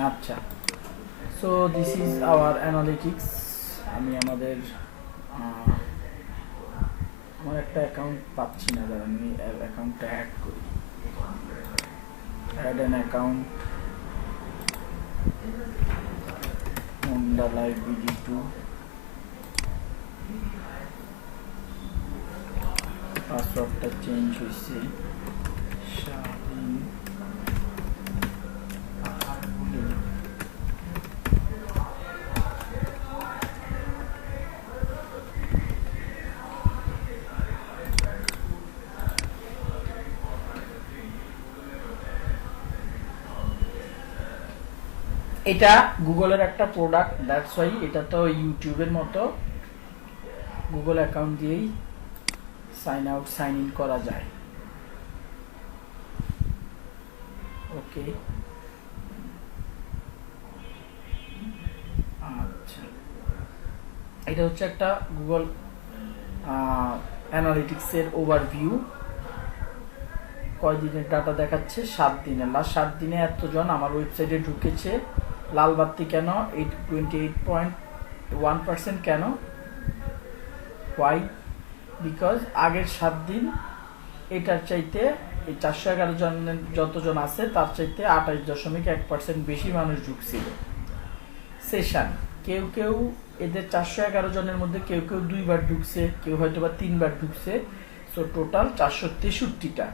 আচ্ছা, so this is our analytics. আমি আমাদের আমার একটা অ্যাকাউন্ট পাচ্ছি না, দাঁড়ান আমি অ্যাকাউন্টটা অ্যাড করি। Add an account Honda live BD2, পাসওয়ার্ডটা চেঞ্জ হয়েছে শাহিন বলে। এটা গুগলের একটা প্রোডাক্ট, দ্যাটস ওয়াই এটা তো ইউটিউবের মতো গুগল অ্যাকাউন্ট দিয়েই সাইন আউট সাইন ইন করা যায়। ওকে, আচ্ছা, এটা হচ্ছে একটা গুগল অ্যানালিটিক্সের ওভারভিউ। কয়দিনের ডাটা দেখাচ্ছে? 7 দিনের। লাস্ট 7 দিনে এতজন আমার ওয়েবসাইটে ঢুকেছে। লাল বাতি কেন? 28.1% কেন? ওয়াই? বিকজ আগের 7 দিন এটার চাইতে এই 411 জনের যতজন আছে তার চাইতে 28.1% বেশি মানুষ ঢুকছিল। সেশন কেউ কেউ এদের 411 জনের মধ্যে কেউ কেউ 2বার ঢুকছে, কেউ হয়তো বা 3বার ঢুকছে। সো টোটাল 463টা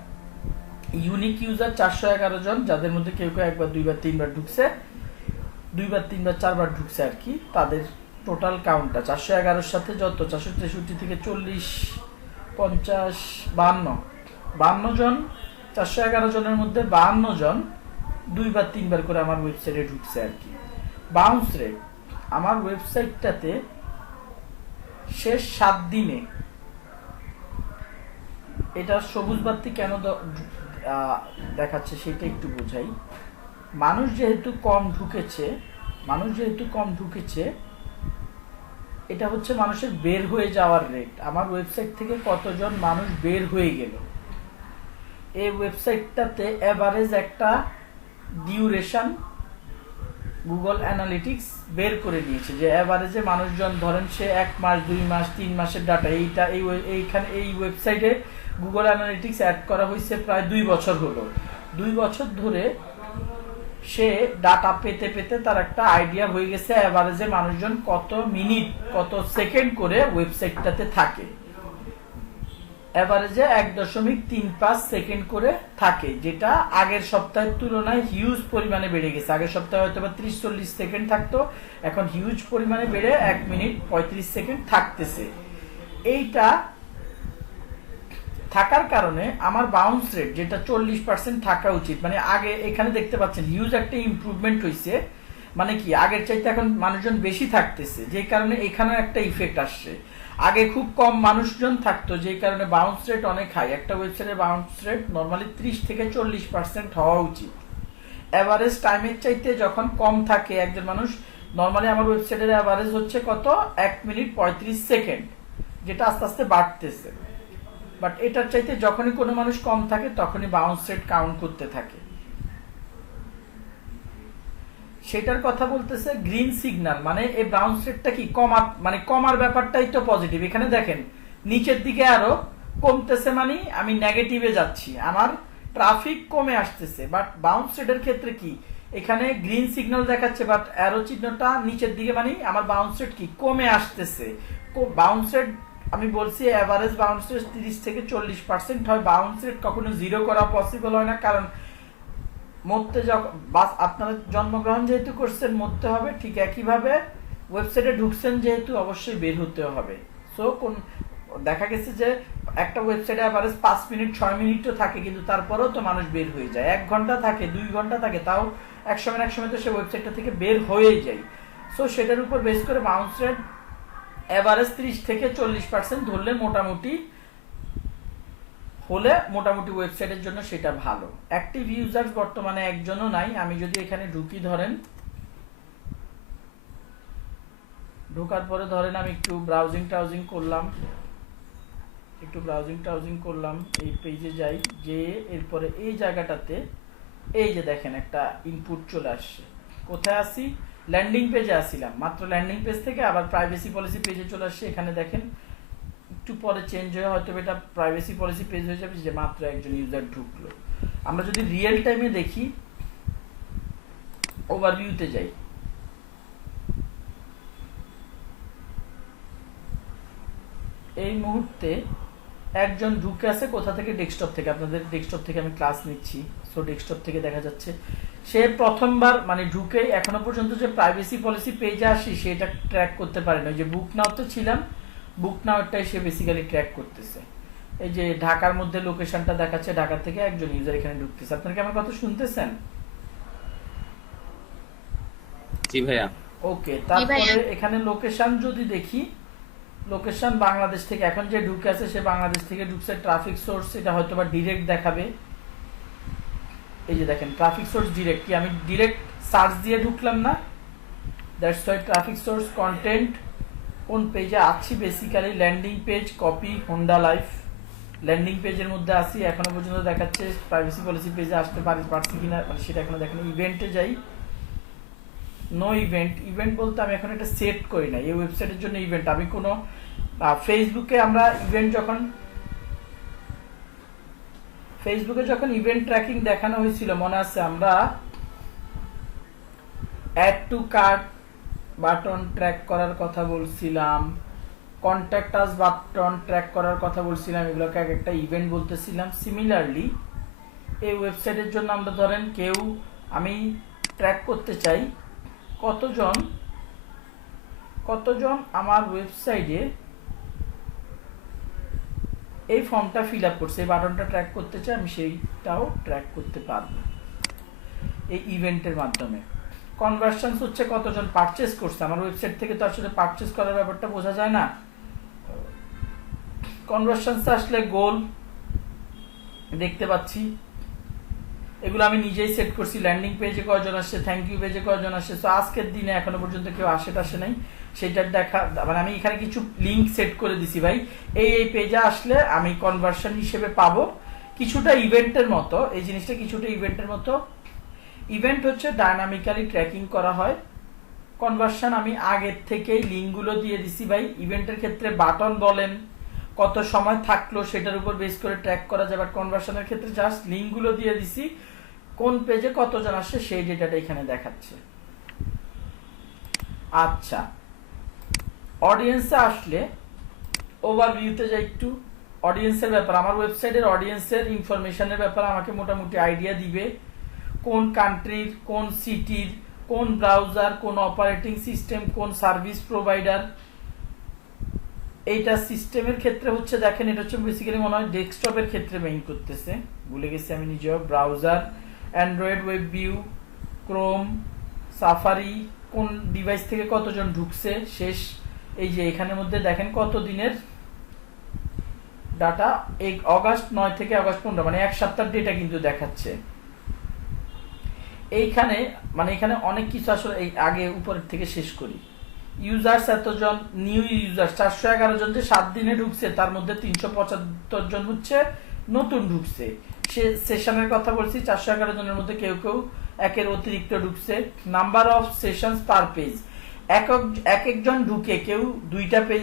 ইউনিক ইউজার 411 জন, যাদের মধ্যে কেউ কেউ 1বার 2বার 3বার ঢুকছে, 2বার 3বার 4বার ঢুকছে আর কি। তাদের টোটাল কাউন্টটা 411-র সাথে যত 463 থেকে 40, 50, 52 জন, 411 জনের মধ্যে 52 জন 2বার 3বার করে আমার ওয়েবসাইটে ঢুকছে আর কি। বাউন্স রেট আমার ওয়েবসাইটটাতে শেষ 7 দিনে, এটা সবুজ বাতি কেন দেখাচ্ছে সেটা একটু বোঝাই। মানুষ যেহেতু কম ঢুকেছে, এটা হচ্ছে মানুষের বের হয়ে যাওয়ার রেট। আমার ওয়েবসাইট থেকে কতজন মানুষ বের হয়ে গেল, এই ওয়েবসাইটটাতে এভারেজ একটা ডিউরেশন গুগল অ্যানালিটিক্স বের করে নিয়েছে, যে এভারেজে মানুষজন ধরেন সে 1 মাস 2 মাস 3 মাসের ডাটা, এইখানে এই ওয়েবসাইটে গুগল অ্যানালিটিক্স অ্যাড করা হয়েছে প্রায় 2 বছর হলো। 2 বছর ধরে সে ডাটা পেতে পেতে তার একটা আইডিয়া হয়ে গেছে এভারেজে মানুষজন কত মিনিট কত সেকেন্ড করে ওয়েবসাইটটাতে থাকে। এভারেজে 1.35 সেকেন্ড করে থাকে, যেটা আগের সপ্তাহের তুলনায় হিউজ পরিমাণে বেড়ে গেছে। আগের সপ্তাহে হয়তো 30-40 সেকেন্ড থাকতো, এখন হিউজ পরিমাণে বেড়ে 1 মিনিট 35 সেকেন্ড থাকতেছে। এইটা থাকার কারণে আমার বাউন্স রেট যেটা 40% থাকা উচিত, মানে আগে এখানে দেখতে পাচ্ছেন হিউজ একটা ইমপ্রুভমেন্ট হয়েছে। মানে কি, আগের চাইতে এখন মানুষজন বেশি থাকতেছে, যে কারণে এখানেও একটা ইফেক্ট আসছে। আগে খুব কম মানুষজন থাকতো, যে কারণে বাউন্স রেট অনেক হাই। একটা ওয়েবসাইটের বাউন্স রেট নর্মালি 30 থেকে 40% হওয়া উচিত। অ্যাভারেজ টাইমের চাইতে যখন কম থাকে একজন মানুষ, নর্মালি আমার ওয়েবসাইটের অ্যাভারেজ হচ্ছে কত, 1 মিনিট 35 সেকেন্ড, যেটা আস্তে আস্তে বাড়তেছে। বাট এটার চাইতে যখনই কোনো মানুষ কম থাকে তখনই বাউন্স রেট কাউন্ট করতে থাকে। সেটার কথা বলতেছে গ্রিন সিগন্যাল, মানে এই বাউন্স রেটটা কি কমার, মানে কমার ব্যাপারটাই তো পজিটিভ। এখানে দেখেন নিচের দিকে আরো কমতেছে, মানে আমি নেগেটিভে যাচ্ছি, আমার ট্রাফিক কমে আসতেছে। বাট বাউন্স রেটের ক্ষেত্রে কি, এখানে গ্রিন সিগন্যাল দেখাচ্ছে বাট অ্যারো চিহ্নটা নিচের দিকে, মানে আমার বাউন্স রেট কি কমে আসতেছে। বাউন্স রেট আমি বলছি এভারেজ বাউন্স রেট 30 থেকে 40% হয়। বাউন্স রেট কখনো 0 করা পসিবল হয় না, কারণ মরতে যখন আপনারা জন্মগ্রহণ যেহেতু করছেন মরতে হবে, ঠিক একইভাবে ওয়েবসাইটে ঢুকছেন যেহেতু অবশ্যই বের হতে হবে। সো কোন দেখা গেছে যে একটা ওয়েবসাইটে এভারেজ 5 মিনিট 6 মিনিটও থাকে, কিন্তু তারপরেও তো মানুষ বের হয়ে যায়। 1 ঘন্টা থাকে 2 ঘন্টা থাকে, তাও এক সময় তো সে ওয়েবসাইটটা থেকে বের হয়ে যায়। সো সেটার উপর বেস করে বাউন্স রেট এভারেজ 30 থেকে 40% ধরলে মোটামুটি ওয়েবসাইটের জন্য সেটা ভালো। অ্যাক্টিভ ইউজার্স বর্তমানে একজনও নাই। আমি যদি এখানে ঢুকি, ধরেন ঢোকার পরে ধরেন আমি একটু ব্রাউজিং করলাম, এই পেজে যাই, যে এরপরে এই জায়গাটাতে এই যে দেখেন একটা ইনপুট চলে আসছে। কোথায় আসি, ল্যান্ডিং পেজে আসছিলাম, মাত্র ল্যান্ডিং পেজ থেকে আবার প্রাইভেসি পলিসি পেজে চলে আসছে। এখানে দেখেন একটু পরে চেঞ্জ হয়ে হয়তো এটা প্রাইভেসি পলিসি পেজ হয়ে যাবে, যে মাত্র একজন ইউজার ঢুকলো। আমরা যদি রিয়েল টাইমে দেখি, ওভারভিউতে যাই, এই মুহূর্তে একজন ঢুকে আছে কোথা থেকে, ডেস্কটপ থেকে। আপনাদের ডেস্কটপ থেকে আমি ক্লাস নিচ্ছি, সো ডেস্কটপ থেকে দেখা যাচ্ছে সে প্রথমবার মানে ঢুকে এখনো পর্যন্ত যে প্রাইভেসি পলিসি পেজে আসি সেটা ট্র্যাক করতে পারে না। যে বুক নাওতে ছিলাম, বুক নাওটাই সে বেসিক্যালি ট্র্যাক করতেছে। এই যে ঢাকার মধ্যে লোকেশনটা দেখাচ্ছে, ঢাকা থেকে একজন ইউজার এখানে ঢুকতেছে। আপনারা কি আমার কথা শুনতেছেন? জি ভাইয়া। ওকে, তারপরে এখানে লোকেশন যদি দেখি, লোকেশন বাংলাদেশ থেকে, এখন যে ঢুকে আছে সে বাংলাদেশ থেকে ঢুকছে। ট্রাফিক সোর্স এটা হয়তো বা ডিরেক্ট দেখাবে, এই যে দেখেন ট্রাফিক সোর্স ডিরেক্ট, কি আমি ডিরেক্ট সার্চ দিয়ে ঢুকলাম না, that's why traffic source content কোন পেজে আছি, basically landing page, copy Honda life, landing পেজের মধ্যে আসি। এখনো পর্যন্ত দেখাচ্ছে প্রাইভেসি পলিসি পেজে আসতে পারছি কিনা, মানে সেটা এখনো দেখেন। ইভেন্টে যাই, নো ইভেন্ট। ইভেন্ট বলতে আমি এখন এটা সেট করি না এই ওয়েবসাইটের জন্য ইভেন্ট। আমি কোনো ফেসবুকে আমরা ইভেন্ট ফেসবুকে যখন ইভেন্ট ট্র্যাকিং দেখানো হয়েছিল মনে আছে, আমরা add to cart button track করার কথা বলছিলাম, কন্ট্যাক্ট আস বাটন ট্র্যাক করার কথা বলছিলাম, এগুলোকে এক একটা ইভেন্ট বলতেছিলাম। সিমিলারলি এই ওয়েবসাইটের জন্য আমরা ধরেন কেউ, আমি ট্র্যাক করতে চাই কতজন আমার ওয়েবসাইটে এই ফর্মটা ফিল আপ করছে, এই বাটনটা ট্র্যাক করতে চাই, আমি সেইটাও ট্র্যাক করতে পারবো এই ইভেন্টের মাধ্যমে। কনভার্সনস হচ্ছে কতজন পারচেজ করছে আমার ওয়েবসাইট থেকে, তো আসলে পারচেজ করার ব্যাপারটা বোঝা যায় না। কনভার্সনস আসলে গোল দেখতে পাচ্ছি, এগুলো আমি নিজেই সেট করছি। ল্যান্ডিং পেজে কয়জন আসছে, থ্যাংক ইউ পেজে কয়জন আসছে। তো আজকের দিনে এখনো পর্যন্ত কেউ আসে নাই, সেটার দেখা মানে আমি এখানে কিছু লিঙ্ক সেট করে দিছি ভাই, এই পেজে আসলে আমি কনভার্সন হিসেবে পাবো। কিছুটা ইভেন্টের মতো এই জিনিসটা, কিছুটা ইভেন্টের মতো। ইভেন্ট হচ্ছে ডায়নামিক্যালি ট্র্যাকিং করা হয়, কনভার্সন আমি আগের থেকেই লিঙ্কগুলো দিয়ে দিছি ভাই। ইভেন্টের ক্ষেত্রে বাটন বলেন কত সময় থাকলো সেটার উপর বেস করে ট্র্যাক করা যাবে। কনভার্সনের ক্ষেত্রে জাস্ট লিঙ্কগুলো দিয়ে দিছি, কোন পেজে কতজন আসছে সেই ডেটাটা এখানে দেখাচ্ছে। আচ্ছা, অডিয়েন্সে আসলে ওভারভিউতে যাই একটু। অডিয়েন্সের ব্যাপার, আমার ওয়েবসাইটের অডিয়েন্সের ইনফরমেশনের ব্যাপারে আমাকে মোটামুটি আইডিয়া দিবে, কোন কান্ট্রির, কোন সিটির, কোন ব্রাউজার, কোন অপারেটিং সিস্টেম, কোন সার্ভিস প্রোভাইডার। এইটা সিস্টেমের ক্ষেত্রে হচ্ছে দেখেন, এটা হচ্ছে বেসিক্যালি মনে হয় ডেস্কটপের ক্ষেত্রে মেইন করতেছে, ভুলে গেছি আমি নিজেও। Browser, Android web view, Chrome, safari, কোন ডিভাইস থেকে কতজন ঢুকছে শেষ। এই যে এখানের মধ্যে দেখেন কত দিনের ডাটা, অগাস্ট 9 থেকে অগাস্ট 15, মানে এক সপ্তাহের ডেটা কিন্তু দেখাচ্ছে এইখানে। মানে এখানে অনেক কিছু আসলে এই আগে উপরের থেকে শেষ করি। ইউজার্স এতজন, নিউ ইউজার 411 জন যে 7 দিনে ঢুকছে, তার মধ্যে 375 জন হচ্ছে নতুন ঢুকছে। সে সেশনের কথা বলছি, 411 জনের মধ্যে কেউ কেউ একের অতিরিক্ত ঢুকছে। Number of sessions per page, একজন ঢুকে কেউ দুইটা পেজ,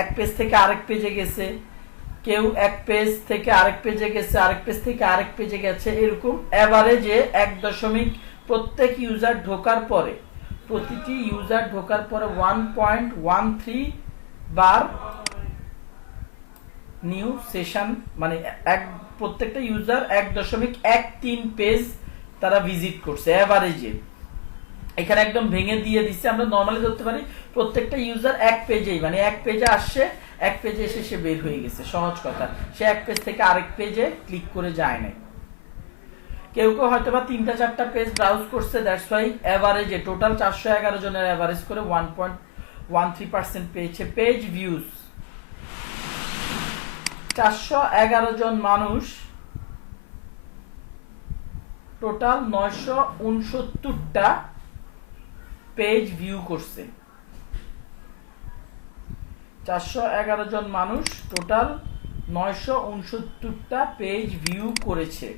এক পেজ থেকে আরেক পেজে গেছে, কেউ এক পেজ থেকে আরেক পেজে গেছে, আরেক পেজ থেকে আরেক পেজে গেছে, এরকম এভারেজে 1 প্রত্যেক ইউজার ঢোকার পরে, প্রতিটি ইউজার ঢোকার পরে 1.13 বার নিউ সেশন, মানে প্রত্যেকটা ইউজার 1.13 পেজ তারা ভিজিট করছে এভারেজে। এখানে একদম ভেঙে দিয়ে দিচ্ছে, আমরা নর্মালি ধরতে পারি প্রত্যেকটা ইউজার এক পেজেই, মানে এক পেজে আসছে, এক পেজে এসে সে বের হয়ে গেছে, সহজ কথা। সে এক পেজ থেকে আরেক পেজে ক্লিক করে যায় নাই। কেউ কেউ হয়তো বা 3-4টা পেজ ব্রাউজ করছে, দ্যাটস ওয়াই এভারেজে টোটাল 411 জনের এভারেজ করে 1.13% পেয়েছে। পেজ ভিউজ 411 জন মানুষ টোটাল 969টা পেজ ভিউ করছে। 411 জন মানুষ টোটাল 969টা পেজ ভিউ করেছে।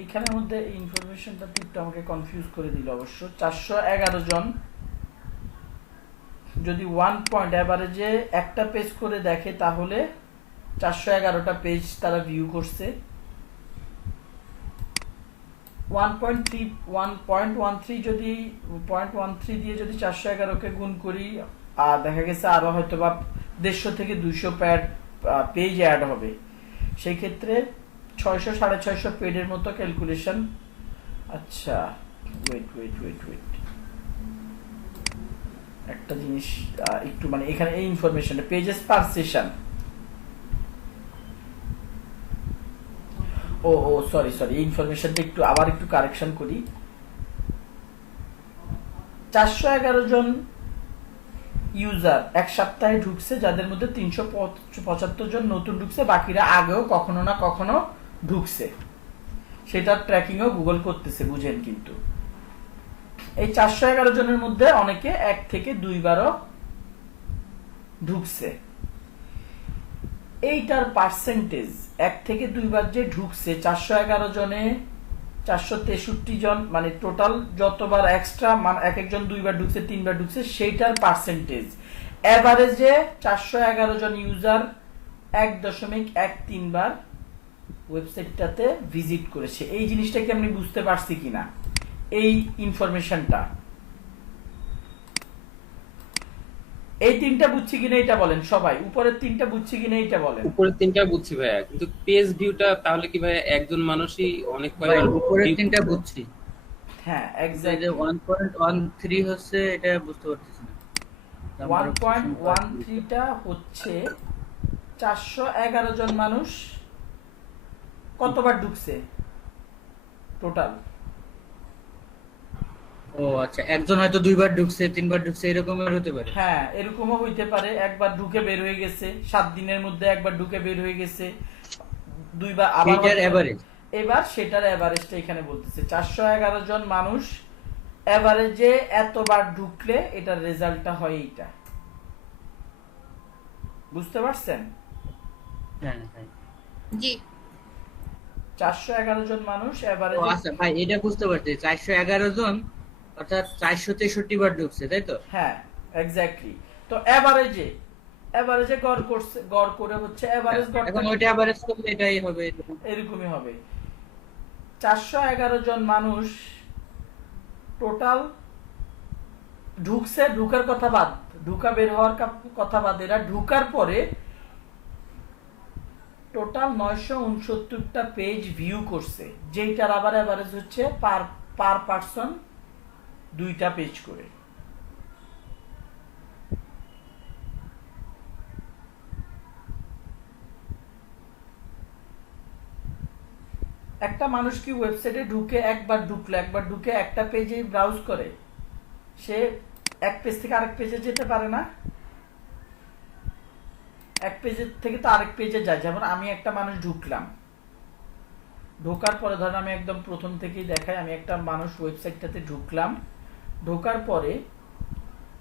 এইখানের মধ্যে ইনফরমেশনটা একটু আমাকে কনফিউজ করে দিল অবশ্য। 411 জন যদি 1 পয়েন্ট অ্যাভারেজে একটা পেজ করে দেখে তাহলে 411টা পেজ তারা ভিউ করছে। 1.13 যদি 0.13 দিয়ে যদি 411কে গুণ করি, আর দেখা গেছে আরো হয়তো বা 150 থেকে 200 পেজ অ্যাড হবে। সেই ক্ষেত্রে 600 650 পেজের মতো ক্যালকুলেশন। আচ্ছা ওয়েট একটা জিনিস একটু মানে এখানে এই ইনফরমেশনটা পেজেস পার সেশন। ও সরি এই ইনফরমেশনটা আবার একটু কারেকশন করি। 411 জন ইউজার এক সপ্তাহে ঢুকছে, যাদের মধ্যে 375 জন নতুন ঢুকছে, বাকিরা আগেও কখনো না কখনো ঢুকছে। সেটার ট্র্যাকিংও গুগল করতেছে, বুঝেন। কিন্তু এই 411 জনের মধ্যে অনেকে 1 থেকে 2 বারও ঢুকছে। এইটার পার্সেন্টেজ 1 থেকে 2 বার যে ঢুকছে 411 জনে 463 জন, মানে টোটাল যতবার এক্সট্রা মানে এক একজন 2 বার ঢুকছে 3 বার ঢুকছে সেইটার পার্সেন্টেজ এভারেজে 411 জন ইউজার 1.13 বার ওয়েবসাইটটাতে ভিজিট করেছে। এই জিনিসটা কি আমি বুঝতে পারছি কিনা, এই ইনফরমেশনটা এই তিনটা বুঝছি কিনা এটা বলেন সবাই। উপরের তিনটা বুঝছি কিনা এটা বলেন। উপরের তিনটা বুঝছি ভাইয়া, কিন্তু পেজ ভিউটা তাহলে কি ভাইয়া একজন মানুষই অনেক কয়বার উপরের view তিনটা করতে পারে? বুঝছি, হ্যাঁ এই যে এক্স্যাক্টলি 1.13 হচ্ছে এটা বুঝতে পারতেছি না। নাম্বার অফ সেশন 1.13টা হচ্ছে 411 জন মানুষ কতবার ঢুকছে টোটাল। ও আচ্ছা, একজন হয়তো 2 বার ঢুকছে 3 বার ঢুকছে এরকমের হতে পারে। হ্যাঁ এরকমও হইতে পারে, একবার ঢুকে বের হয়ে গেছে, 7 দিনের মধ্যে একবার ঢুকে বের হয়ে গেছে, 2 বার আবার সেইটার এভারেজ। এবার সেটার এভারেজটা এখানে বলতেছে 411 জন মানুষ এভারেজে এতবার ঢুকলে এটার রেজাল্টটা হয় এইটা। বুঝতে পারছেন? হ্যাঁ হ্যাঁ। জি 411 জন মানুষ ও এভারেজে। আচ্ছা ভাই, এটা বুঝতে পারছি, 411 জন অর্থাৎ 463 বার ঢুকছে, তাই তো? হ্যাঁ এক্স্যাক্টলি। তো এভারেজে গড় করে হচ্ছে এভারেজ এখন ওইটা এভারেজ করলে এটাই হবে। এরকমই হবে। 411 জন মানুষ টোটাল ঢুকছে, ঢুকার কথা বাদ, ঢুকা বের হওয়ার কথা বাদ, এরা ঢুকার পরে টোটাল 969টা পেজ ভিউ করছে, যেটার আবার এভারেজ হচ্ছে পার পারসন 2টা পেজ করে। একটা মানুষ কি ওয়েবসাইটে ঢুকে একবার ঢুকে একটা পেজে ব্রাউজ করে, সে এক পেজ থেকে আরেক পেজে যেতে পারে না? এক পেজের থেকে তো আরেক পেজে যায়। যেমন আমি একটা মানুষ ঢুকলাম, ঢোকার পরে ধরেন আমি একদম প্রথম থেকেই দেখাই, আমি একটা মানুষ ওয়েবসাইটটাতে ঢুকলাম, ঢোকার পরে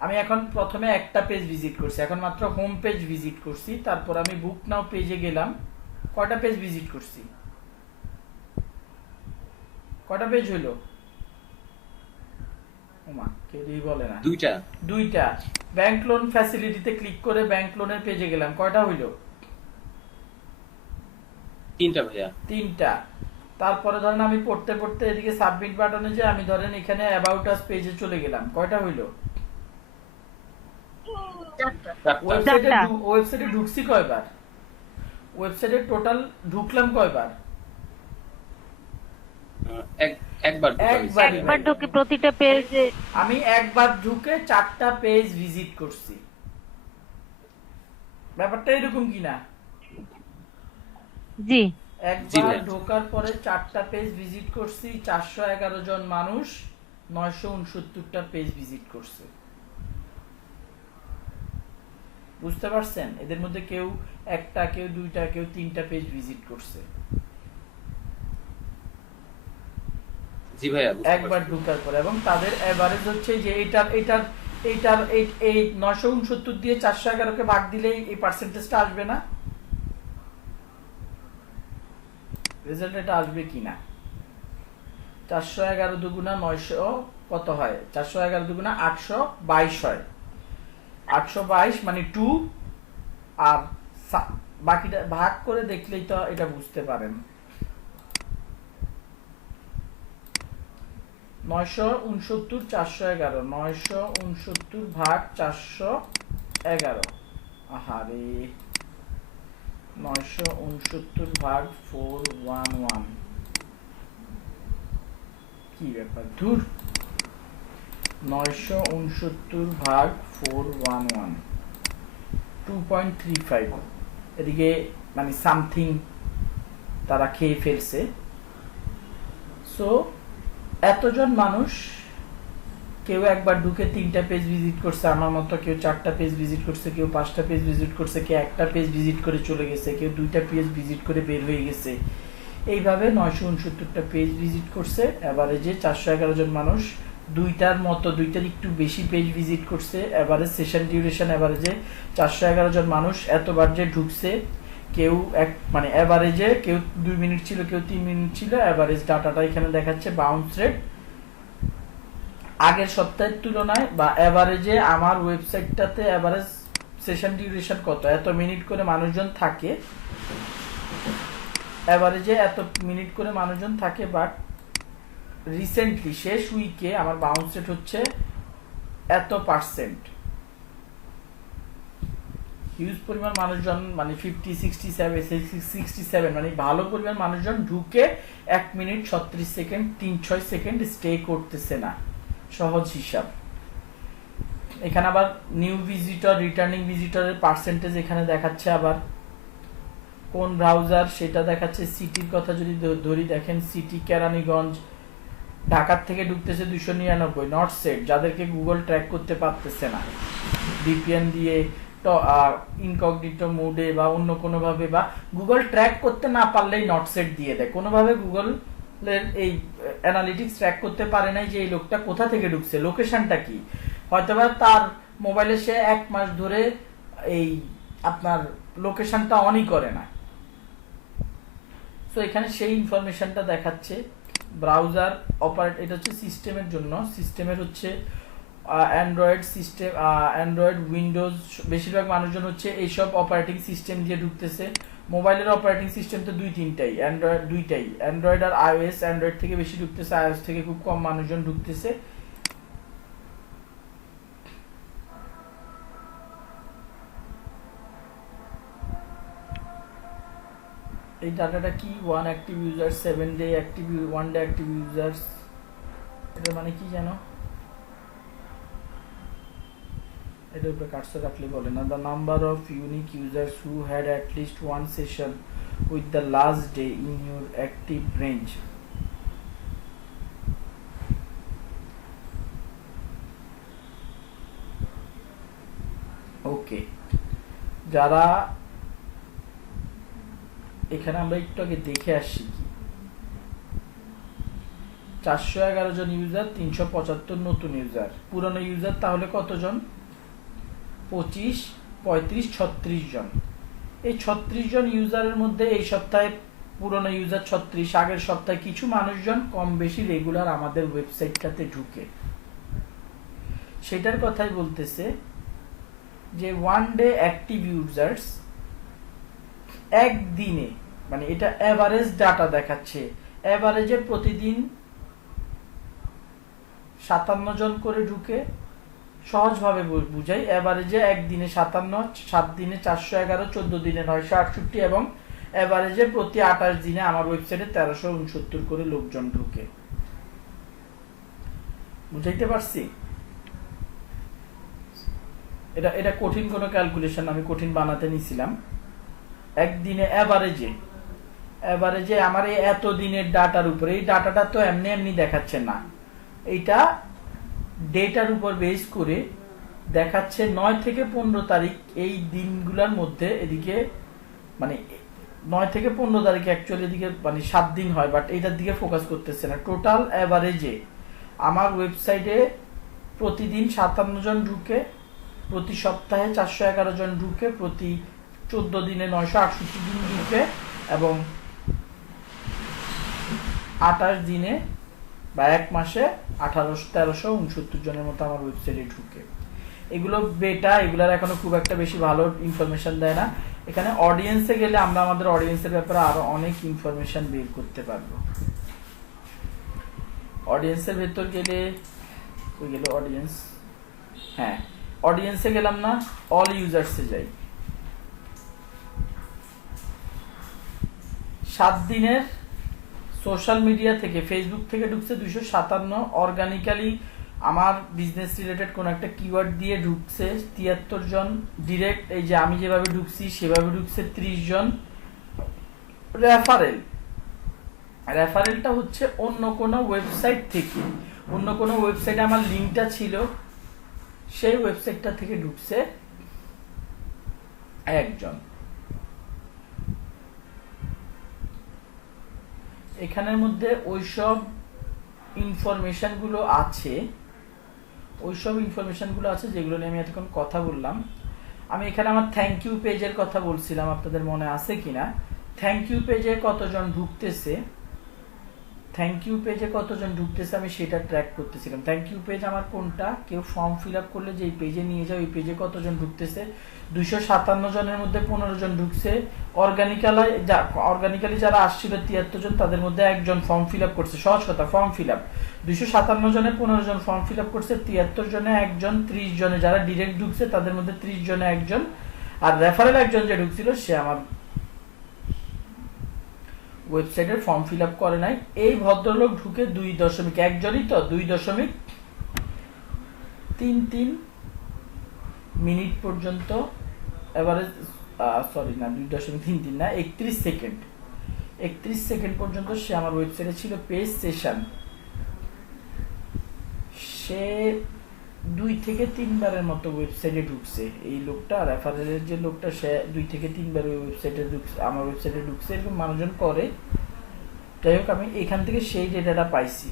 আমি এখন প্রথমে একটা পেজ ভিজিট করছি, এখন মাত্র হোম পেজ ভিজিট করছি, তারপর আমি বুক নাও পেজে গেলাম। কয়টা পেজ ভিজিট করছি? কয়টা পেজ হইলো? ওমা কেউই বলে না। দুইটা। ব্যাংক লোন ফ্যাসিলিটিতে ক্লিক করে ব্যাংক লোনের পেজে গেলাম, কয়টা হইলো? 3টা ভাইয়া। 3টা। তারপরে ধরেন আমি পড়তে পড়তে এদিকে সাবমিট বাটনে যে আমি ধরেন এখানে অ্যাবাউট আস পেজে চলে গেলাম, কয়টা হইলো? ওয়েবসাইটে ঢুকছি কয়বার? ওয়েবসাইটে টোটাল ঢুকলাম কয়বার? একবার ঢুকে প্রতিটা পেজে আমি একবার ঢুকে 4টা পেজ ভিজিট করছি। ব্যাপারটা এরকম কিনা? জি একবার ঢোকার পরে 4টা পেজ ভিজিট করছি, 411 জন মানুষ 969টা পেজ ভিজিট করছে। বুঝতে পারছেন? এদের মধ্যে কেউ একটা, কেউ 2টা, কেউ 3টা পেজ ভিজিট করছে একবার ঢোকার পরে। এবং তাদের এভারেজ হচ্ছে যে এইটার এই 969 দিয়ে 411কে ভাগ দিলেই এই পার্সেন্টেজটা আসবে না? রেজাল্ট এটা আসবে কিনা? 411 দুগুণা 900 কত হয়? 411 দুগুণা 822 হয়। 822 মানে 2, আর বাকিটা ভাগ করে দেখলেই তো এটা বুঝতে পারেন। 969 411, 969 ভাগ 411, আহারে 969 ভাগ 411, কি ব্যাপার ধুর। 969 ভাগ 411 2.35, এদিকে মানে সামথিং তারা খেয়ে ফেলছে। সো এতজন মানুষ, কেউ একবার ঢুকে 3টা পেজ ভিজিট করছে আমার মতো, কেউ 4টা পেজ ভিজিট করছে, কেউ 5টা পেজ ভিজিট করছে, কেউ একটা পেজ ভিজিট করে চলে গেছে, কেউ 2টা পেজ ভিজিট করে বের হয়ে গেছে। এইভাবে 969টা পেজ ভিজিট করছে। এভারেজে 411 জন মানুষ, 2টার একটু বেশি পেজ ভিজিট করছে। এভারেজ সেশন ডিউরেশন এভারেজে 411 জন মানুষ এতবার যে ঢুকছে, কেউ মানে এভারেজে কেউ 2 মিনিট ছিল, কেউ 3 মিনিট ছিল। এভারেজ ডাটাটা এখানে দেখাচ্ছে বাউন্স রেট আগের সপ্তাহের তুলনায়, বা এভারেজে আমার ওয়েবসাইটটাতে এভারেজ সেশন ডিউরেশন কত, এত মিনিট করে মানুষজন থাকে, এভারেজে এত মিনিট করে মানুষজন থাকে। বাট রিসেন্টলি শেষ উইকে আমার বাউন্স রেট হচ্ছে এত %। হিউজ পরিমাণ মানুষজন, মানে 50, 67, 67, মানে ভালো পরিমাণ মানুষজন ঢুকে 1 মিনিট 36 সেকেন্ড 3-6 সেকেন্ড স্টে করতেছে না। সহজ হিসাব। এখানে আবার নিউ ভিজিটর, রিটার্নিং ভিজিটরের পার্সেন্টেজ এখানে দেখাচ্ছে। আবার কোন ব্রাউজার সেটা দেখাচ্ছে। সিটির কথা যদি ধরি, দেখেন সিটি কেরানীগঞ্জ, ঢাকার থেকে ঢুকতেছে 299, নট সেট, যাদেরকে গুগল ট্র্যাক করতে পারতেছে না ভিপিএন দিয়ে, ইনকগনিটো মোডে বা অন্য কোনোভাবে, বা গুগল ট্র্যাক করতে না পারলেই নট সেট দিয়ে দেয়। কোনোভাবে গুগলের এই অ্যানালিটিক্স ট্র্যাক করতে পারে নাই যে এই লোকটা কোথা থেকে ঢুকছে, লোকেশনটা কি। হয়তোবা তার মোবাইলে সে 1 মাস ধরে এই আপনার লোকেশনটা অনই করে না। সো এখানে সেই ইনফরমেশনটা দেখাচ্ছে। ব্রাউজার অপারেট, এটা হচ্ছে সিস্টেমের জন্য। সিস্টেমের হচ্ছে অ্যান্ড্রয়েড সিস্টেম, অ্যান্ড্রয়েড, উইন্ডোজ, বেশিরভাগ মানুষজন হচ্ছে এইসব অপারেটিং সিস্টেম দিয়ে ঢুকতেছে। মোবাইলের অপারেটিং সিস্টেম তো 2-3টাই, অ্যান্ড্রয়েড 2টাই, অ্যান্ড্রয়েড আর আইওএস। অ্যান্ড্রয়েড থেকে বেশি ঢুকতেছে, আইওএস থেকে খুব কম মানুষজন ঢুকতেছে। এই ডাটাটা কি? 1 active user, 7 day active, 1 day active users, এটা মানে কি জানো? এটার উপরে কার্সর রাখলে বলে না। The number of unique users who had at least 1 session with the last day in your active range. Okay, যারা এখানে আমরা একটু আগে দেখে আসছি কি 411 জন ইউজার, 375 নতুন ইউজার। পুরনো ইউজার তাহলে কতজন? 25, 35, 36 জন। এই 36 জন ইউজারের মধ্যে এই সপ্তাহে পুরনো ইউজার 36, আগের সপ্তাহে কিছু মানুষজন কম বেশি রেগুলার আমাদের ওয়েবসাইটটাতে ঢুকে, সেটার কথাই বলতেছে যে 1 ডে অ্যাক্টিভ ইউজার্স একদিনে, মানে এটা এভারেজ ডাটা দেখাচ্ছে, এভারেজে প্রতিদিন 57 জন করে ঢুকে। সহজভাবে বুঝাই, এভারেজে একদিনে 57, 7 দিনে 411, 14 দিনে 968, এবং এভারেজে প্রতি 28 দিনে আমার ওয়েবসাইটে 1369 করে লোকজন ঢুকে। বুঝাইতে পারছি? এটা কঠিন কোনো ক্যালকুলেশন আমি কঠিন বানাতে নিছিলাম। একদিনে এভারেজে আমার এই এত দিনের ডাটার উপরে, এই ডাটাটা তো এমনি দেখাচ্ছে না, এইটা ডেটার উপর বেস করে দেখাচ্ছে 9 থেকে 15 তারিখ এই দিনগুলোর মধ্যে। এদিকে মানে 9 থেকে 15 তারিখে অ্যাকচুয়ালি এদিকে মানে 7 দিন হয়, বাট এইটার দিকে ফোকাস করতেছে না। টোটাল এভারেজে আমার ওয়েবসাইটে প্রতিদিন 57 জন ঢুকে, প্রতি সপ্তাহে 411 জন ঢুকে, প্রতি 14 দিনে 968 দিন ঢুকে, এবং 28 দিনে বা এক মাসে 1369 জনের মতো আমার ওয়েবসাইটে ঢুকে। এগুলো বেটা, এগুলার এখনো খুব একটা বেশি ভালো ইনফরমেশন দেয় না। এখানে অডিয়েন্সে গেলে আমরা আমাদের অডিয়েন্সের ব্যাপারে আরো অনেক ইনফরমেশন বের করতে পারবো। অডিয়েন্সের ভেতর গেলে ওই গেল অডিয়েন্স, হ্যাঁ অডিয়েন্সে গেলাম না, অল ইউজার্সে যাই। 7 দিনের সোশ্যাল মিডিয়া থেকে ফেসবুক থেকে ঢুকছে 257, অর্গানিক্যালি আমার বিজনেস রিলেটেড কোন একটা কিওয়ার্ড দিয়ে ঢুকছে 73 জন, ডিরেক্ট এই যে আমি যেভাবে ঢুকছি সেভাবে ঢুকছে 30 জন। রেফারেলটা হচ্ছে অন্য কোনো ওয়েবসাইট থেকে, অন্য কোনো ওয়েবসাইটে আমার লিঙ্কটা ছিল, সেই ওয়েবসাইটটা থেকে ঢুকছে একজন। এখানের মধ্যে ওইসব ইনফরমেশন গুলো আছে, যেগুলো নিয়ে আমি এতক্ষণ কথা বললাম। আমি এখানে আমার থ্যাংক ইউ পেজের কথা বলছিলাম, আপনাদের মনে আছে কিনা? থ্যাংক ইউ পেজে কতজন ঢুকতেছে, আমি সেটা ট্র্যাক করতেছিলাম। থ্যাংক ইউ পেজ আমার কোনটা, কেউ ফর্ম ফিল আপ করলে যে পেজে নিয়ে যায় ওই পেজে কতজন ঢুকতেছে, 257 জনের মধ্যে 15 জন ঢুকছে। অর্গানিক্যালি যারা আসছিল 73 জন, তাদের মধ্যে একজন ফর্ম ফিল আপ করছে। সহজ কথা, ফর্ম ফিল আপ 257 জনে 15 জন ফর্ম ফিল আপ করছে, 73 জনে একজন, 30 জনে যারা ডিরেক্ট ঢুকছে তাদের মধ্যে 30 জনে একজন, আর রেফারেল একজন যে ঢুকছিল সে আমার ওয়েবসাইটের ফর্ম ফিল আপ করে নাই। এই ভদ্রলোক ঢুকে 2.1 জনই তো 2.33 মিনিট পর্যন্ত এভারেজ, সরি না 2.33 না 31 সেকেন্ড পর্যন্ত সে আমার ওয়েবসাইটে ছিল। পেজ সেশন সে 2 থেকে 3 বারের মতো ওয়েবসাইটে ঢুকছে। এই লোকটা, রেফারেলের যে লোকটা, সে 2 থেকে 3 বার ওয়েবসাইটে ঢুকছে, আমার ওয়েবসাইটে ঢুকছে। এরকম মানুষজন করে। যাই হোক, আমি এখান থেকে সেই ডেটাটা পাইছি।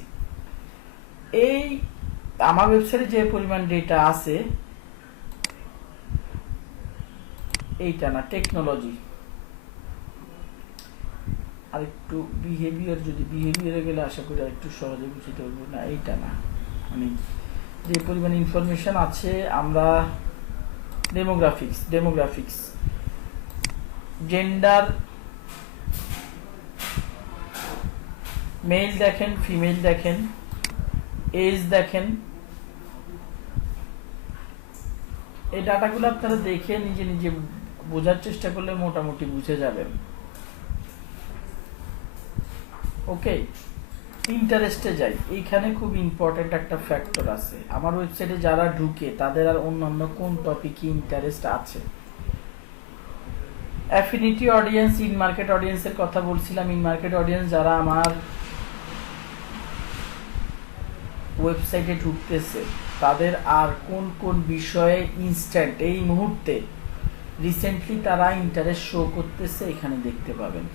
এই আমার ওয়েবসাইটে যে পরিমাণ ডেটা আছে, এইটা না, টেকনোলজি আর একটু বিহেভিয়ার, যদি বিহেভিয়ারে গেলে আশা করি একটু সহজে বুঝতে পারবো। না এইটা না, মানে যে পরিমাণ ইনফরমেশন আছে আমরা, ডেমোগ্রাফিক্স, জেন্ডার, মেল দেখেন, ফিমেল দেখেন, এজ দেখেন। এই ডাটাগুলো আপনারা দেখে নিজে নিজে বোঝার চেষ্টা করলে মোটামুটি বুঝে যাবেন। ওকে, ইন্টারেস্টে যাই। এইখানে খুব ইম্পর্টেন্ট একটা ফ্যাক্টর আছে। আমার ওয়েবসাইটে যারা ঢুকে তাদের আর অন্যান্য কোন টপিকে ইন্টারেস্ট আছে। অ্যাফিনিটি অডিয়েন্স, ইন মার্কেট অডিয়েন্সের কথা বলছিলাম। ইন মার্কেট অডিয়েন্স যারা আমার ওয়েবসাইটে ঢুকতেছে তাদের আর কোন কোন বিষয়ে ইনস্ট্যান্ট এই মুহূর্তে রিসেন্টলি তারা ইন্টারেস্ট শো করতেছে এখানে দেখতে পাবেন।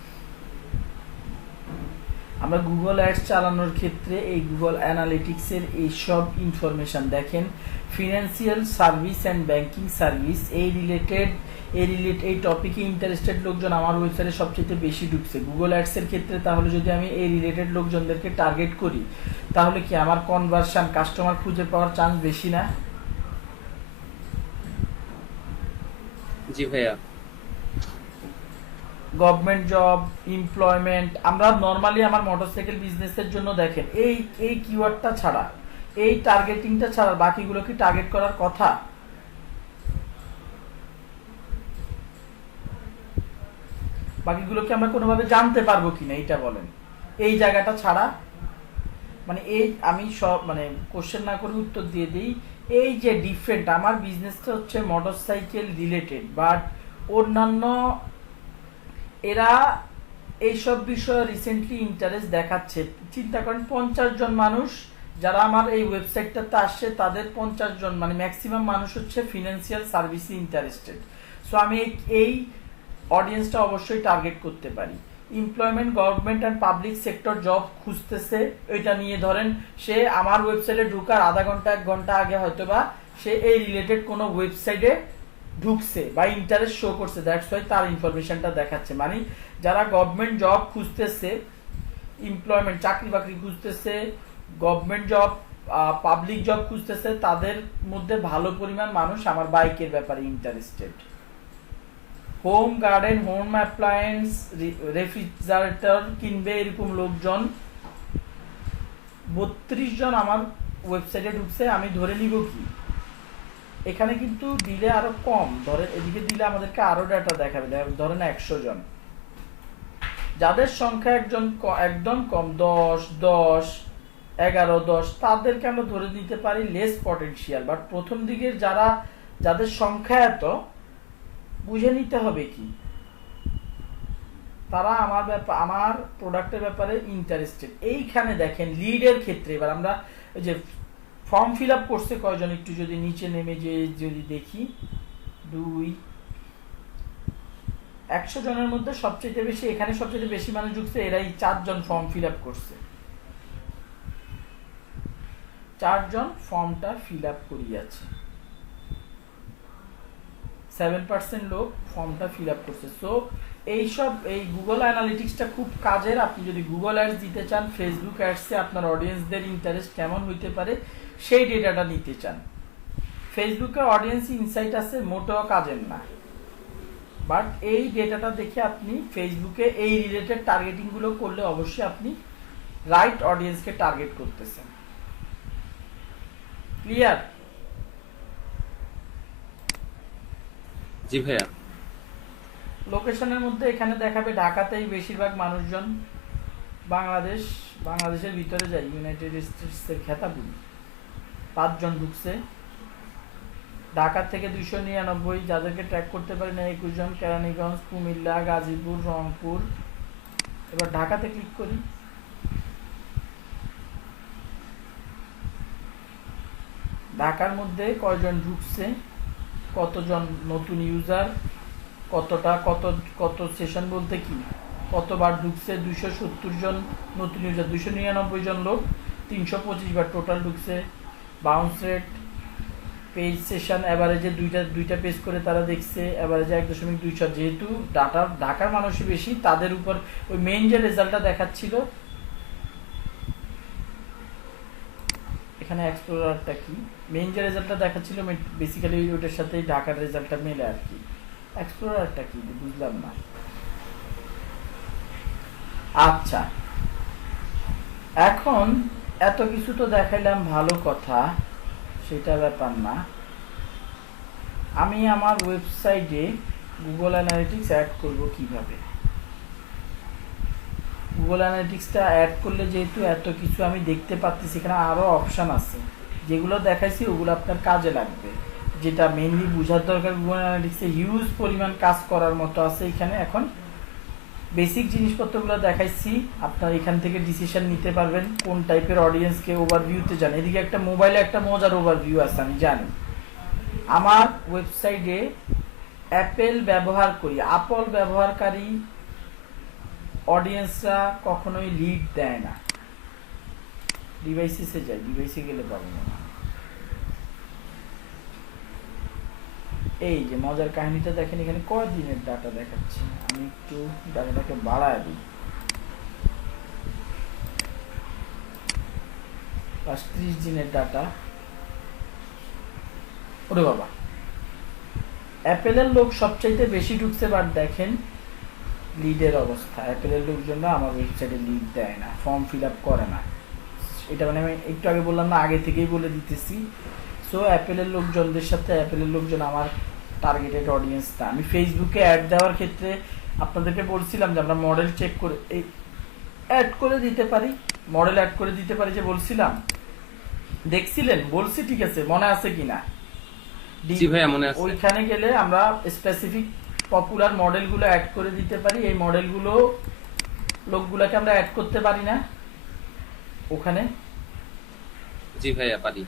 আমরা গুগল অ্যাডস চালানোর ক্ষেত্রে এই গুগল অ্যানালিটিক্সের এইসব ইনফরমেশন দেখেন। Financial service and banking service, এই টপিকে ইন্টারেস্টেড লোকজন আমার ওয়েবসাইটে সবচেয়ে বেশি ঢুকছে গুগল অ্যাডসের ক্ষেত্রে। তাহলে যদি আমি এই রিলেটেড লোকজনদেরকে টার্গেট করি তাহলে কি আমার কনভার্সন, কাস্টমার খুঁজে পাওয়ার চান্স বেশি না? জি ভাইয়া। গভর্নমেন্ট জব, এমপ্লয়মেন্ট, আমরা নরমালি আমার মোটরসাইকেল বিজনেসের জন্য দেখেন এই কিওয়ার্ডটা ছাড়া, এই টার্গেটিংটা ছাড়া বাকিগুলো কি টার্গেট করার কথা? বাকিগুলোকে আমরা কোনোভাবে জানতে পারবো কিনা এটা বলেন। এই জায়গাটা ছাড়া, মানে এই আমি সব মানে কোশ্চেন না করে উত্তর দিয়ে দিই। এই যে ডিফারেন্ট, আমার বিজনেসটা হচ্ছে মোটরসাইকেল রিলেটেড, বাট অন্যান্য এরা এইসব বিষয়ে রিসেন্টলি ইন্টারেস্ট দেখাচ্ছে। চিন্তা করেন 50 জন মানুষ যারা আমার এই ওয়েবসাইটটাতে আসছে তাদের 50 জন মানে ম্যাক্সিমাম মানুষ হচ্ছে ফিনান্সিয়াল সার্ভিসে ইন্টারেস্টেড। সো আমি এই অডিয়েন্সটা অবশ্যই টার্গেট করতে পারি। Employment, government and public sector job খুঁজতেছে, এটা নিয়ে ধরেন সে আমার ওয়েবসাইটে ঢুকার আধা ঘন্টা 1 ঘন্টা আগে হয়তোবা সে এই রিলেটেড কোনো ওয়েবসাইটে ঢুকছে বা ইন্টারেস্ট শো করছে, দ্যাটস ওয়াই তার ইনফরমেশনটা দেখাচ্ছে। মানে যারা গভর্নমেন্ট জব খুঁজতেছে, এমপ্লয়মেন্ট চাকরি বাকরি খুঁজতেছে, গভর্নমেন্ট জব, পাবলিক জব খুঁজতেছে, তাদের মধ্যে ভালো পরিমাণ মানুষ আমার বাইকের ব্যাপারে interested. Home garden, home appliance, refrigerator কিনবে এরকম লোকজন 32 জন আমার ওয়েবসাইটে ঢুকছে। আমি ধরে নিব কি এখানে কিন্তু দিলে আরো কম, ধরেন এদিকে দিলে আমাদেরকে আরো ডাটা দেখাবে, ধরেন 100 জন, যাদের সংখ্যা একদম কম 10, 10, 11, 10, তাদেরকে আমরা ধরে নিতে পারি লেস পটেনশিয়াল। বাট প্রথম দিকের যাদের সংখ্যা এত, বুঝে নিতে হবে কি তারা আমার প্রোডাক্টের ব্যাপারে ইন্টারেস্টেড। এইখানে দেখেন লিডের ক্ষেত্রে এবার আমরা ওই যে ফর্ম ফিল আপ করছে কয়জন, একটু যদি নিচে নেমে যে যদি দেখি 100 জনের মধ্যে সবচেয়ে বেশি, এখানে সবচেয়ে বেশি মানুষ ঢুকছে, এরাই 4 জন ফর্ম ফিল আপ করছে। 4 জন ফর্মটা ফিল আপ করিয়াছে, 7% লোক ফর্মটা ফিল আপ করছে। সো এই গুগল অ্যানালিটিক্সটা খুব কাজের। আপনি যদি গুগল অ্যাডস দিতে চান, ফেসবুক অ্যাডসে আপনার অডিয়েন্সদের ইন্টারেস্ট কেমন হইতে পারে সেই ডেটাটা নিতে চান, ফেসবুকে অডিয়েন্স ইনসাইট আছে, মোটেও কাজের না। বাট এই ডেটাটা দেখে আপনি ফেসবুকে এই রিলেটেড টার্গেটিং গুলো করলে অবশ্যই আপনি রাইট অডিয়েন্সকে টার্গেট করতেছেন। ক্লিয়ার? জি ভাইয়া। লোকেশনের মধ্যে এখানে দেখাবে ঢাকাতেই বেশিরভাগ মানুষজন, বাংলাদেশের ভিতরে যায় ইউনাইটেড স্টেটসের খেতাবুল 5 জন ঢুকছে, ঢাকা থেকে 299, যাদেরকে ট্র্যাক করতে পারি না 21 জন, কেরানীগঞ্জ, কুমিল্লা, গাজীপুর, রংপুর। এবার ঢাকাতে ক্লিক করি, ঢাকার মধ্যে কয়জন ঢুকছে, কতজন নতুন ইউজার, কত সেশন বলতে কি কতবার ঢুকছে, 270 জন নতুন ইউজার, 299 জন লোক, 325 বার টোটাল ঢুকছে। বাউন্স রেট, পেজ সেশন এভারেজে দুইটা পেজ করে তারা দেখছে, এভারেজে 1.26, যেহেতু ঢাকার মানুষই বেশি, তাদের উপর ওই মেইন যে রেজাল্টটা দেখাচ্ছিল এখানে, এক্সপ্লোরারটা কি মেইন যে রেজাল্টটা দেখাচ্ছিল বেসিক্যালি ওইটার সাথে ঢাকার রেজাল্টটা মেলে আর কি। এক্সপ্লোরারটা কি বুঝলাম না। আচ্ছা, এখন এত কিছু তো দেখাইলাম, ভালো কথা, সেটা ব্যাপার না। আমি আমার ওয়েবসাইটে গুগল অ্যানালিটিক্স অ্যাড করব কিভাবে? গুগল অ্যানালিটিক্সটা অ্যাড করলে যেহেতু এত কিছু আমি দেখতে পাচ্ছি, সেখানে আরো অপশন আছে, যেগুলো দেখাইছি ওগুলো আপনার কাজে লাগবে। যেটা মেইনলি বোঝার দরকার, গুগল অ্যানালিটিক্সে হিউজ পরিমাণ কাজ করার মতো আছে। এখানে এখন বেসিক জিনিসপত্রগুলো দেখাইছি, আপনার এখান থেকে ডিসিশন নিতে পারবেন কোন টাইপের অডিয়েন্সকে ওভারভিউতে যান। এদিকে একটা মোবাইলে একটা মজার ওভারভিউ আছে, আমি জানি। আমার ওয়েবসাইটে অ্যাপেল ব্যবহারকারী অডিয়েন্সরা কখনোই লিড দেয় না। ডিভাইসে যায়, ডিভাইসে গেলে পাবো না। এই যে মজার কাহিনীটা দেখেন, এখানে কয়দিনের ডাটা দেখাচ্ছে, আমি একটু ডাটাটাকে বাড়ায় দিই। 30 দিনের ডাটা। ওরে বাবা, অ্যাপেলের লোক সবচাইতে বেশি ঢুকছে। বাট দেখেন লিডের অবস্থা, অ্যাপেলের লোকজন আমার ওয়েবসাইটে লিড দেয় না, ফর্ম ফিল আপ করে না। এটা মানে আমি একটু আগে বললাম না, আগে থেকেই বলে দিতেছি। সো অ্যাপেলের লোকজনদের সাথে অ্যাপেলের লোকজন আমার টার্গেটেড অডিয়েন্স না। আমি ফেসবুকে অ্যাড দেওয়ার ক্ষেত্রে আপনাদেরকে বলছিলাম যে আমরা মডেল চেক করে অ্যাড করে দিতে পারি, মডেল অ্যাড করে দিতে পারি, যে বলছিলাম, দেখছিলেন? বলছি ঠিক আছে, মনে আছে কিনা? জি ভাইয়া মনে আছে। ওইখানে গেলে আমরা স্পেসিফিক পপুলার মডেলগুলো অ্যাড করে দিতে পারি। এই মডেলগুলো লোকগুলোকে আমরা অ্যাড করতে পারি না ওখানে? জি ভাইয়া পারি।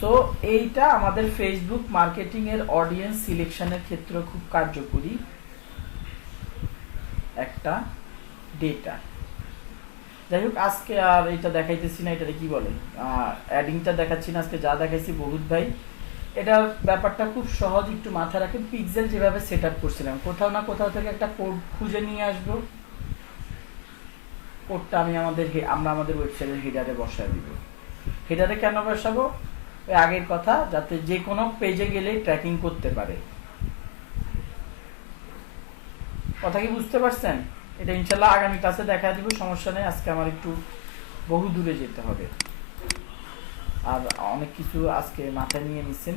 সো এইটা আমাদের ফেসবুক মার্কেটিং এর অডিয়েন্স সিলেকশনের ক্ষেত্রে খুব কার্যকরী একটা ডেটা। যাই হোক, আজকে আর এটা দেখাইতেছি না, এটা কি বলে অ্যাডিংটা দেখাচ্ছি না আজকে, যা দেখাইছি বহুত ভাই। এটা ব্যাপারটা খুব সহজ, একটু মাথায় রাখেন। পিক্সেল যেভাবে সেট আপ করছিলাম, কোথাও না কোথাও থেকে একটা কোড খুঁজে নিয়ে আসবো, কোডটা আমরা আমাদের ওয়েবসাইটের হেডারে বসায় দিব। হেডারে কেন বসাবো? ওই আগের কথা, যাতে যে কোনো পেজে গেলে ট্র্যাকিং করতে পারে। কথা কি বুঝতে পারছেন? এটা ইনশাল্লাহ আগামী ক্লাসে দেখা দিব, সমস্যা নেই। আজকে আমার একটু বহু দূরে যেতে হবে, আর অনেক কিছু আজকে মাথায় নিয়ে নিচ্ছেন।